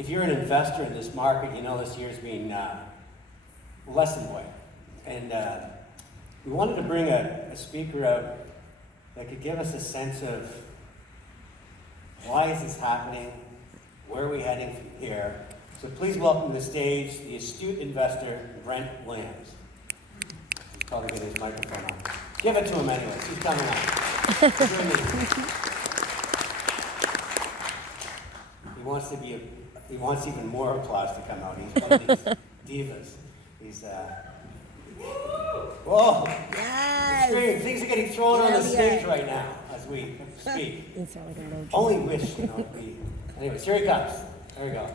if you're an investor in this market, you know this year's been less than white. And we wanted to bring a speaker out that could give us a sense of why is this happening, where are we heading from here. So please welcome to the stage the astute investor, Brent Williams. He's probably getting his microphone on. Give it to him anyway. He's coming on. He wants even more applause to come out. He's one of these divas. He's whoa! Yes! Things are getting thrown on the stage right now as we speak. Only wish, you know. Anyways, here he comes. There you go.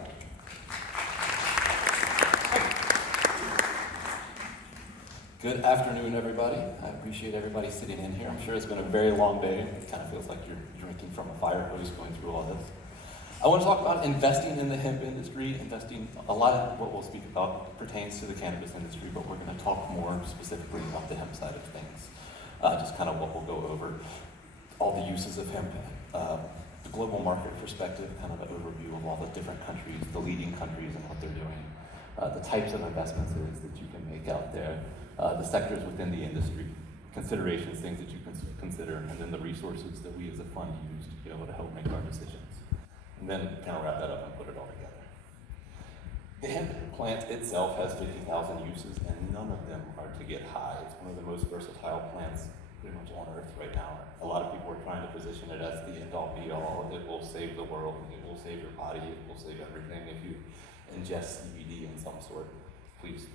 Good afternoon, everybody. I appreciate everybody sitting in here. I'm sure it's been a very long day. It kind of feels like you're drinking from a fire hose going through all this. I want to talk about investing in the hemp industry. A lot of what we'll speak about pertains to the cannabis industry, but we're going to talk more specifically about the hemp side of things. Just kind of what we'll go over, all the uses of hemp, the global market perspective, kind of an overview of all the different countries, the leading countries and what they're doing, the types of investments there is that you can make out there, the sectors within the industry, considerations, things that you can consider, and then the resources that we as a fund use to be able to help make our decisions. And then kind of wrap that up and put it all together. The hemp plant itself has 50,000 uses, and none of them are to get high. It's one of the most versatile plants pretty much on earth right now. A lot of people are trying to position it as the end-all be-all. It will save the world, it will save your body, it will save everything. If you ingest CBD in some sort, please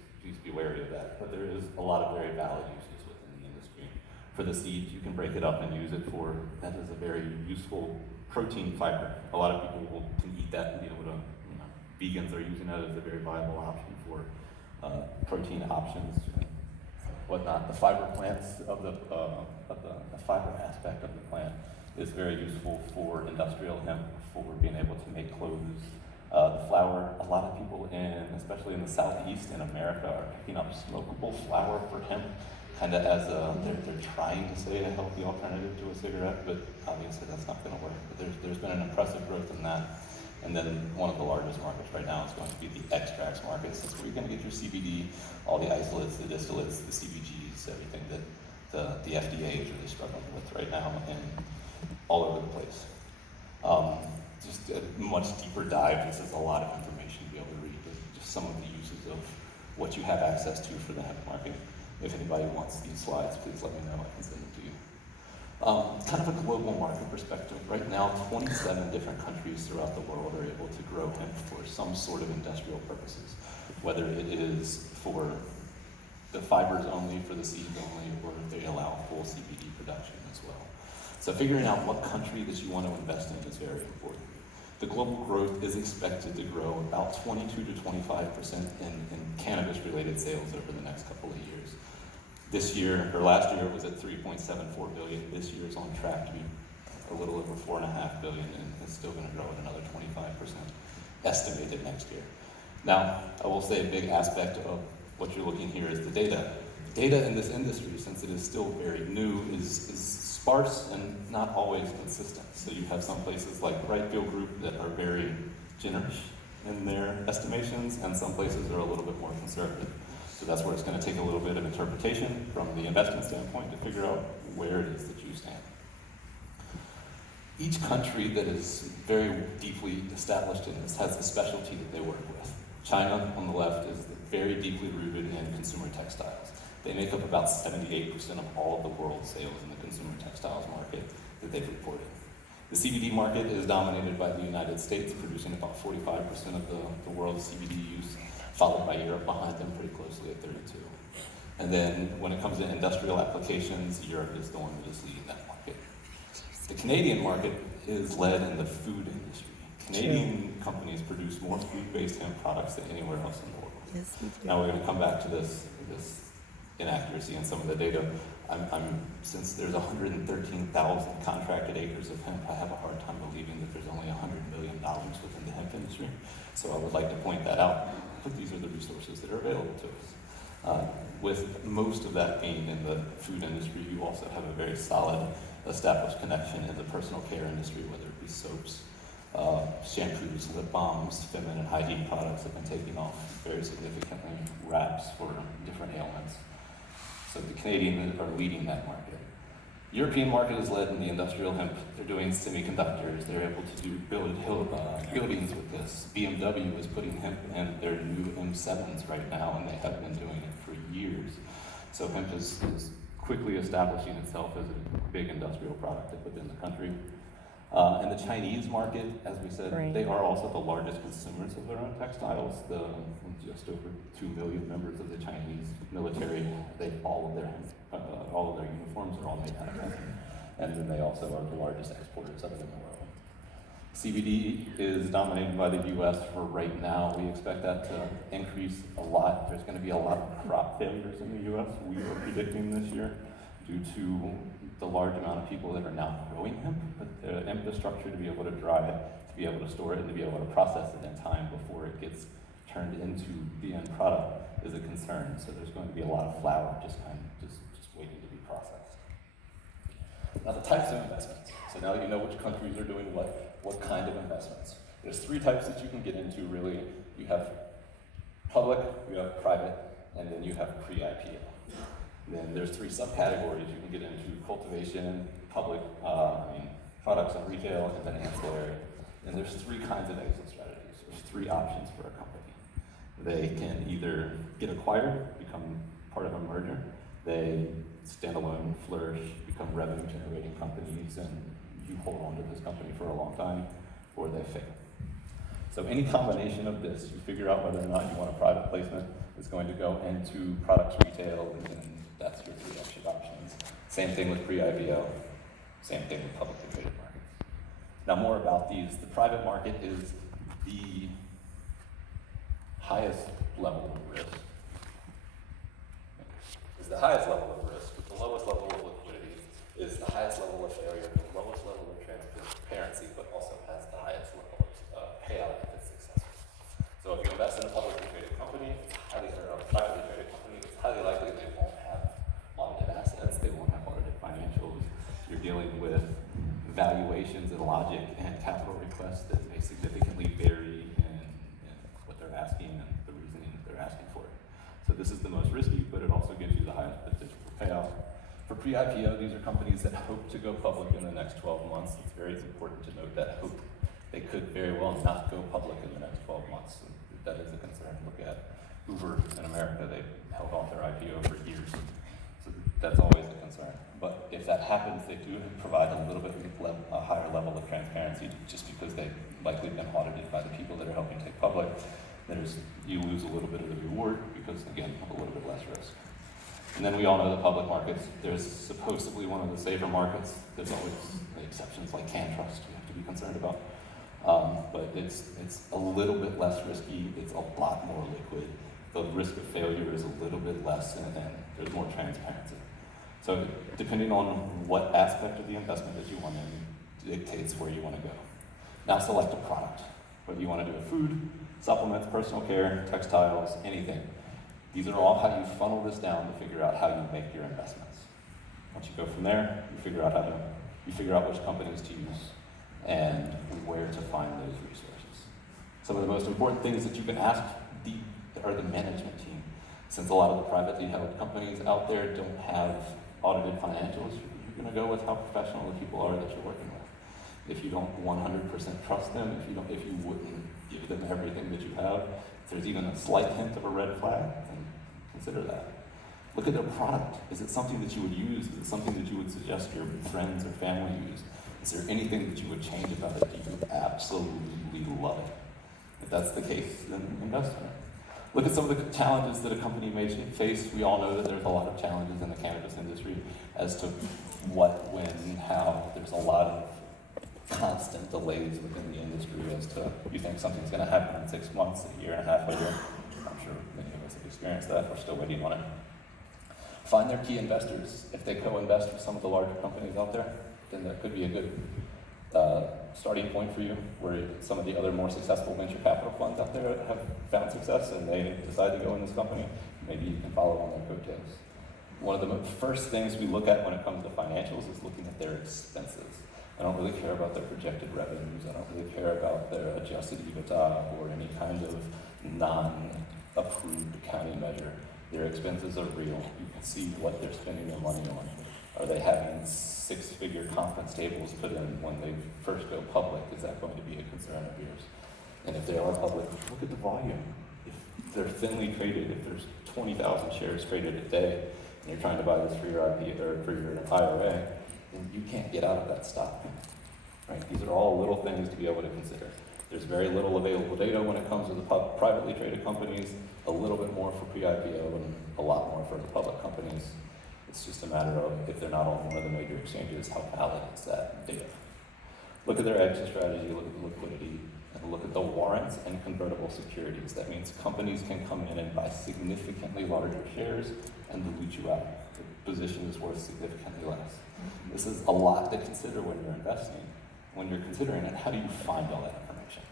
be wary of that. But there is a lot of very valid uses within the industry. For the seeds, you can break it up and use it for, that is a very useful protein fiber. A lot of people can eat that and be able to, vegans are using that as a very viable option for protein options, whatnot. The fiber plants of the fiber aspect of the plant is very useful for industrial hemp, for being able to make clothes. The flower, a lot of people especially in the Southeast in America, are picking up smokable flower for hemp, kind of as they're trying to say a healthy alternative to a cigarette, but obviously that's not going to work. But there's been an impressive growth in that. And then one of the largest markets right now is going to be the extracts market. That's where you're going to get your CBD, all the isolates, the distillates, the CBGs, everything that the FDA is really struggling with right now and all over the place. Just a much deeper dive. This is a lot of information to be able to read, but just some of the uses of what you have access to for the hemp market. If anybody wants these slides, please let me know. I can send them to you. Kind of a global market perspective. Right now, 27 different countries throughout the world are able to grow hemp for some sort of industrial purposes, whether it is for the fibers only, for the seeds only, or they allow full CBD production as well. So figuring out what country that you want to invest in is very important. The global growth is expected to grow about 22 to 25% in cannabis-related sales over the next couple of years. This year, or last year, it was at 3.74 billion. This year is on track to be a little over 4.5 billion, and it's still going to grow at another 25% estimated next year. Now, I will say a big aspect of what you're looking here is the data. Data in this industry, since it is still very new, is sparse and not always consistent. So you have some places like Brightfield Group that are very generous in their estimations, and some places are a little bit more conservative. So that's where it's going to take a little bit of interpretation from the investment standpoint to figure out where it is that you stand. Each country that is very deeply established in this has a specialty that they work with. China, on the left, is very deeply rooted in consumer textiles. They make up about 78% of all of the world's sales in the consumer textiles market that they've reported. The CBD market is dominated by the United States, producing about 45% of the world's CBD use, followed by Europe behind them pretty closely at 32%. And then when it comes to industrial applications, Europe is the one that is leading that market. The Canadian market is led in the food industry. Canadian companies produce more food-based hemp products than anywhere else in the world. Yes, we do. Now we're going to come back to this inaccuracy in some of the data. Since there's 113,000 contracted acres of hemp, I have a hard time believing that there's only $100 million within the hemp industry. So I would like to point that out. But these are the resources that are available to us. With most of that being in the food industry, you also have a very solid established connection in the personal care industry, whether it be soaps, Shampoos, lip balms, feminine hygiene products have been taking off very significantly, wraps for different ailments. So the Canadians are leading that market. European market is led in the industrial hemp. They're doing semiconductors. They're able to build buildings with this. BMW is putting hemp in their new M7s right now, and they have been doing it for years. So hemp is quickly establishing itself as a big industrial product within the country. And the Chinese market, as we said, they are also the largest consumers of their own textiles. Just over 2 million members of the Chinese military, all of their uniforms are all made out of hemp. And then they also are the largest exporters of it in the world. CBD is dominated by the US for right now. We expect that to increase a lot. There's going to be a lot of crop failures in the US, we are predicting this year, due to the large amount of people that are now growing hemp, but the infrastructure to be able to dry it, to be able to store it, and to be able to process it in time before it gets turned into the end product is a concern. So there's going to be a lot of flour just waiting to be processed. Now the types of investments. So now that you know which countries are doing what kind of investments. There's 3 types that you can get into really. You have public, you have private, and then you have pre-IPO. Then there's 3 subcategories you can get into: cultivation, public, products and retail, and then ancillary. And there's 3 kinds of exit strategies. There's 3 options for a company. They can either get acquired, become part of a merger, they stand alone, flourish, become revenue generating companies, and you hold on to this company for a long time, or they fail. So any combination of this, you figure out whether or not you want a private placement that's going to go into products retail, and that's your 3 exit options. Same thing with pre-IPO, same thing with publicly traded markets. Now more about these. The private market is the highest level of risk. It's the highest level of risk, but the lowest level of liquidity is the highest level of failure, the lowest level of transparency, but also has the highest level of payout if it's successful. So if you invest in a publicly traded company, or a privately traded company, it's highly likely they won't have audited assets, they won't have audited financials. You're dealing with valuations and logic and capital requests that may significantly vary in what they're asking and the reasoning that they're asking for it. So this is the most risky, but it also gives you the highest potential for payout. For pre-IPO, these are companies that hope to go public in the next 12 months. It's very important to note that hope. They could very well not go public in the next 12 months. And that is a concern. Look at Uber in America. They've held off their IPO for years. So that's always a concern. But if that happens, they do provide a little bit of a higher level of transparency just because they've likely been audited by the people that are helping take public. You lose a little bit of the reward because, again, a little bit less risk. And then we all know the public markets. There's supposedly one of the safer markets. There's always exceptions like can trust you have to be concerned about. But it's a little bit less risky. It's a lot more liquid. The risk of failure is a little bit less, and there's more transparency. So depending on what aspect of the investment that you want in dictates where you want to go. Now select a product. Whether you want to do a food, supplements, personal care, textiles, anything. These are all how you funnel this down to figure out how you make your investments. Once you go from there, you figure out which companies to use and where to find those resources. Some of the most important things that you can ask are the management team. Since a lot of the privately held companies out there don't have audited financials, you're going to go with how professional the people are that you're working with. If you don't 100% trust them, if you wouldn't give them everything that you have, if there's even a slight hint of a red flag, then consider that. Look at their product. Is it something that you would use? Is it something that you would suggest your friends or family use? Is there anything that you would change about it that you would absolutely love it? If that's the case, then invest in it. Look at some of the challenges that a company may face. We all know that there's a lot of challenges in the cannabis industry as to what, when, how. There's a lot of constant delays within the industry as to you think something's going to happen in 6 months, a year and a half later. I'm sure many of us have experienced that. We're still waiting on it. Find their key investors. If they co-invest with some of the larger companies out there, then that could be a good starting point for you, where some of the other more successful venture capital funds out there have found success and they decide to go in this company. Maybe you can follow on their coattails. One of the first things we look at when it comes to financials is looking at their expenses. I don't really care about their projected revenues. I don't really care about their adjusted EBITDA or any kind of non-approved accounting measure. Their expenses are real. You can see what they're spending their money on. Are they having six-figure conference tables put in when they first go public? Is that going to be a concern of yours? And if they are public, look at the volume. If they're thinly traded, if there's 20,000 shares traded a day, and you're trying to buy this for your IP or for your IRA, then you can't get out of that stock. Right? These are all little things to be able to consider. There's very little available data when it comes to the privately traded companies, a little bit more for pre-IPO and a lot more for the public companies. It's just a matter of if they're not on one of the major exchanges, how valid is that data? Look at their exit strategy, look at the liquidity, and look at the warrants and convertible securities. That means companies can come in and buy significantly larger shares and dilute you out. The position is worth significantly less. This is a lot to consider when you're investing. When you're considering it, how do you find all that information?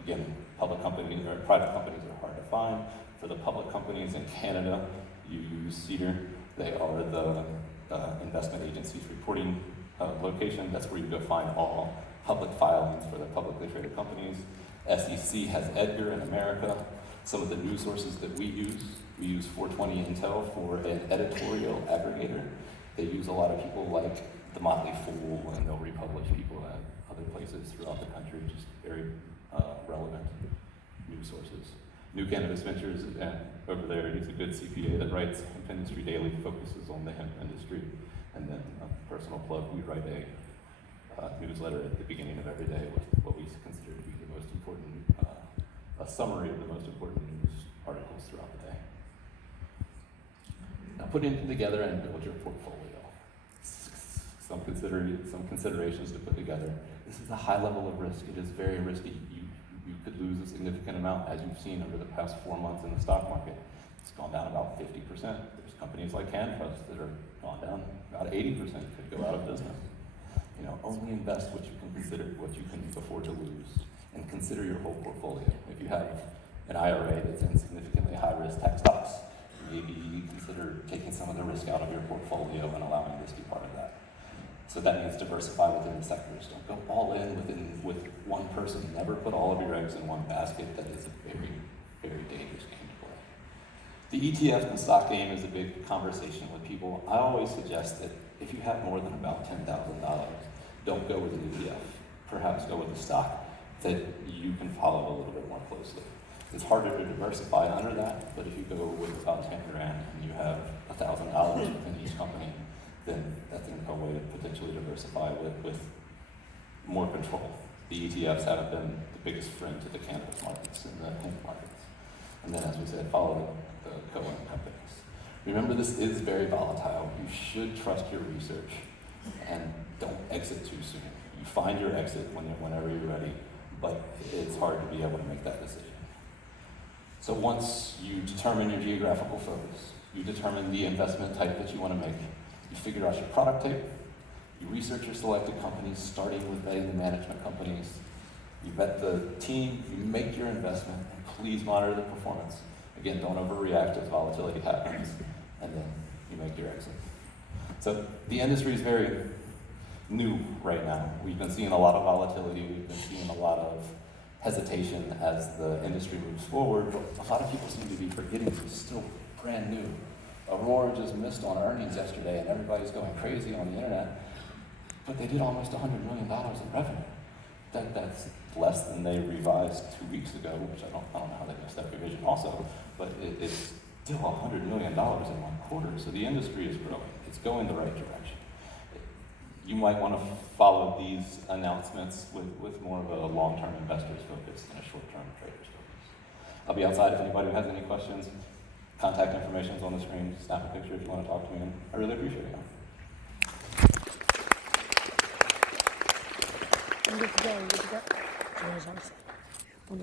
Again, public companies or private companies are hard to find. For the public companies in Canada, you use CEDAR. They are the investment agency's reporting location. That's where you go find all public filings for the publicly traded companies. SEC has EDGAR in America. Some of the news sources that we use 420 Intel for an editorial aggregator. They use a lot of people like the Motley Fool, and they'll republish people at other places throughout the country, just very relevant news sources. New Cannabis Ventures, over there, he's a good CPA that writes Hemp Industry Daily, focuses on the hemp industry. And then a personal plug, we write a newsletter at the beginning of every day with what we consider to be the most important, a summary of the most important news articles throughout the day. Now put it together and build your portfolio. Some considerations to put together. This is a high level of risk. It is very risky. You could lose a significant amount, as you've seen over the past 4 months in the stock market. It's gone down about 50%. There's companies like CanTrust that are gone down about 80%, could go out of business. You know, only invest what you can consider, what you can afford to lose, and consider your whole portfolio. If you have an IRA that's in significantly high-risk tech stocks, maybe consider taking some of the risk out of your portfolio and allowing this to be part of that. So that means diversify within the sectors. Don't go all in with one person. Never put all of your eggs in one basket. That is a very, very dangerous game to play. The ETF and stock game is a big conversation with people. I always suggest that if you have more than about $10,000, don't go with an ETF. Perhaps go with a stock that you can follow a little bit more closely. It's harder to diversify under that, but if you go with about 10 grand and you have $1,000 within each company, then that's a way to potentially diversify with more control. The ETFs haven't been the biggest friend to the cannabis markets and the hemp markets. And then, as we said, follow the co-owned companies. Remember, this is very volatile. You should trust your research and don't exit too soon. You find your exit whenever you're ready, but it's hard to be able to make that decision. So once you determine your geographical focus, you determine the investment type that you want to make, you figure out your product type, you research your selected companies, starting with vetting the management companies, you vet the team, you make your investment, and please monitor the performance. Again, don't overreact as volatility happens, and then you make your exit. So the industry is very new right now. We've been seeing a lot of volatility, we've been seeing a lot of hesitation as the industry moves forward, but a lot of people seem to be forgetting it's still brand new. Aurora just missed on earnings yesterday and everybody's going crazy on the internet, but they did almost $100 million in revenue. That's less than they revised 2 weeks ago, which I don't know how they missed that revision also, but it's still $100 million in 1 quarter, so the industry is growing. It's going the right direction. You might want to follow these announcements with more of a long-term investor's focus than a short-term trader's focus. I'll be outside if anybody has any questions. Contact information is on the screen. Snap a picture if you want to talk to me. I really appreciate it. Good to go.